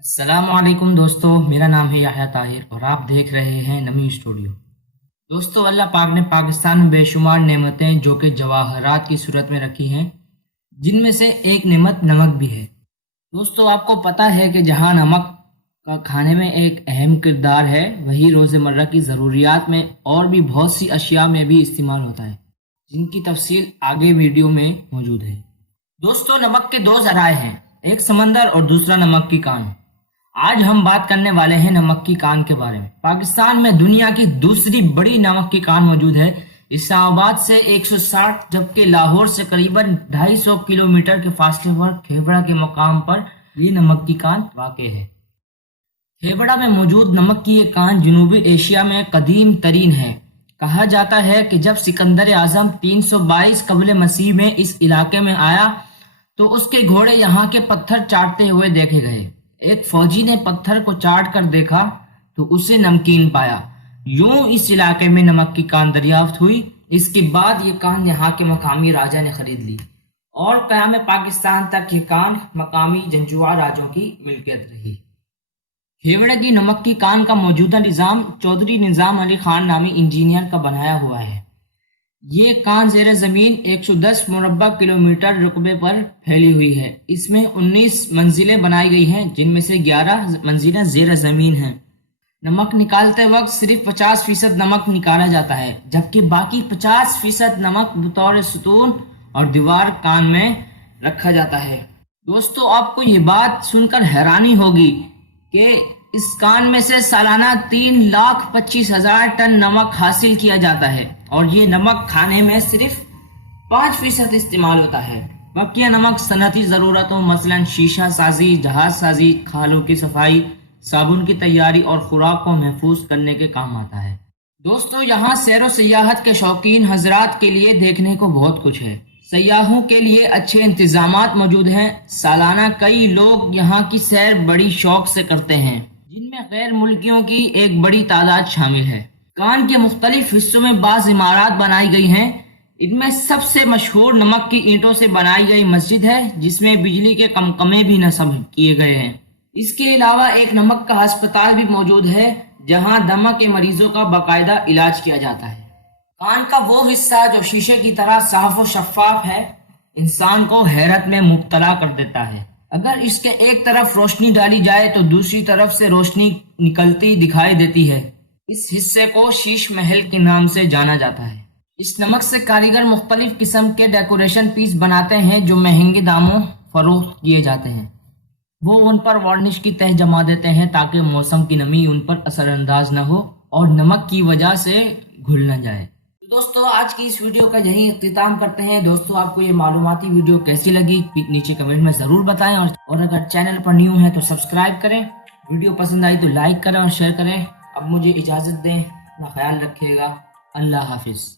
السلام علیکم دوستو، میرا نام ہے یحییٰ طاہر اور آپ دیکھ رہے ہیں نمی اسٹوڈیو۔ دوستو، اللہ پاک نے پاکستان میں بے شمار نعمتیں جو کہ جواہرات کی صورت میں رکھی ہیں، جن میں سے ایک نعمت نمک بھی ہے۔ دوستو، آپ کو پتہ ہے کہ جہاں نمک کا کھانے میں ایک اہم کردار ہے، وہی روزمرہ کی ضروریات میں اور بھی بہت سی اشیاء میں بھی استعمال ہوتا ہے، جن کی تفصیل آگے ویڈیو میں موجود ہے۔ دوستو، نمک کے دو ذرائع ہیں، ایک سمندر اور دوسرا نمک کی کان۔ آج ہم بات کرنے والے ہیں نمک کی کان کے بارے میں۔ پاکستان میں دنیا کی دوسری بڑی نمک کی کان موجود ہے، اسلام آباد سے 160 جبکہ لاہور سے قریباً 250 کلومیٹر کے فاصلے پر کھیوڑا کے مقام پر یہ نمک کی کان واقع ہے۔ کھیوڑا میں موجود نمک کی یہ کان جنوبی ایشیا میں قدیم ترین ہے۔ کہا جاتا ہے کہ جب سکندر اعظم 322 قبل مسیح میں اس علاقے میں آیا تو اس کے گھوڑے یہاں کے پتھر چاٹتے ہوئے دیکھے گئے۔ ایک فوجی نے پتھر کو چاٹ کر دیکھا تو اسے نمکین پایا۔ یوں اس علاقے میں نمک کی کان دریافت ہوئی۔ اس کے بعد یہ کان یہاں کے مقامی راجا نے خرید لی اور قیام پاکستان تک یہ کان مقامی جنگجو راجوں کی ملکیت رہی۔ کھیوڑے کی نمک کی کان کا موجودہ نظام چودھری نظام علی خان نامی انجینئر کا بنایا ہوا ہے۔ یہ کان زیر زمین 110 مربع کلومیٹر رقبے پر پھیلی ہوئی ہے۔ اس میں 19 منزلیں بنائی گئی ہیں، جن میں سے 11 منزلیں زیر زمین ہیں۔ نمک نکالتے وقت صرف 50% نمک نکالا جاتا ہے، جبکہ باقی 50% نمک بطور ستون اور دیوار کان میں رکھا جاتا ہے۔ دوستو، آپ کو یہ بات سن کر حیرانی ہوگی کہ اس کان میں سے سالانہ 3,25,000 ٹن نمک حاصل کیا جاتا ہے اور یہ نمک کھانے میں صرف 5% استعمال ہوتا ہے۔ بقیہ نمک صنعتی ضرورتوں مثلا شیشہ سازی، جہاز سازی، کھالوں کی صفائی، صابن کی تیاری اور خوراک کو محفوظ کرنے کے کام آتا ہے۔ دوستو، یہاں سیر و سیاحت کے شوقین حضرات کے لیے دیکھنے کو بہت کچھ ہے۔ سیاحوں کے لیے اچھے انتظامات موجود ہیں۔ سالانہ کئی لوگ یہاں کی سیر بڑی شوق سے کرتے ہیں، جن میں غیر ملکیوں کی ایک بڑی تعداد شامل ہے۔ کان کے مختلف حصوں میں بعض عمارات بنائی گئی ہیں۔ ان میں سب سے مشہور نمک کی اینٹوں سے بنائی گئی مسجد ہے، جس میں بجلی کے کمکمے بھی نصب کیے گئے ہیں۔ اس کے علاوہ ایک نمک کا ہسپتال بھی موجود ہے، جہاں دمہ کے مریضوں کا باقاعدہ علاج کیا جاتا ہے۔ کان کا وہ حصہ جو شیشے کی طرح صاف و شفاف ہے، انسان کو حیرت میں مبتلا کر دیتا ہے۔ اگر اس کے ایک طرف روشنی ڈالی جائے تو دوسری طرف سے روشنی نکلتی دکھائی دیتی ہے۔ اس حصے کو شیش محل کے نام سے جانا جاتا ہے۔ اس نمک سے کاریگر مختلف قسم کے ڈیکوریشن پیس بناتے ہیں جو مہنگے داموں فروخت کیے جاتے ہیں۔ وہ ان پر وارنش کی تہ جما دیتے ہیں تاکہ موسم کی نمی ان پر اثر انداز نہ ہو اور نمک کی وجہ سے گھل نہ جائے۔ دوستو، آج کی اس ویڈیو کا یہی اختتام کرتے ہیں۔ دوستو، آپ کو یہ معلوماتی ویڈیو کیسی لگی نیچے کمنٹ میں ضرور بتائیں، اور اگر چینل پر نیو ہیں تو سبسکرائب کریں۔ ویڈیو پسند آئی تو لائک کریں اور شیئر کریں۔ اب مجھے اجازت دیں، اپنا خیال رکھیے گا۔ اللہ حافظ۔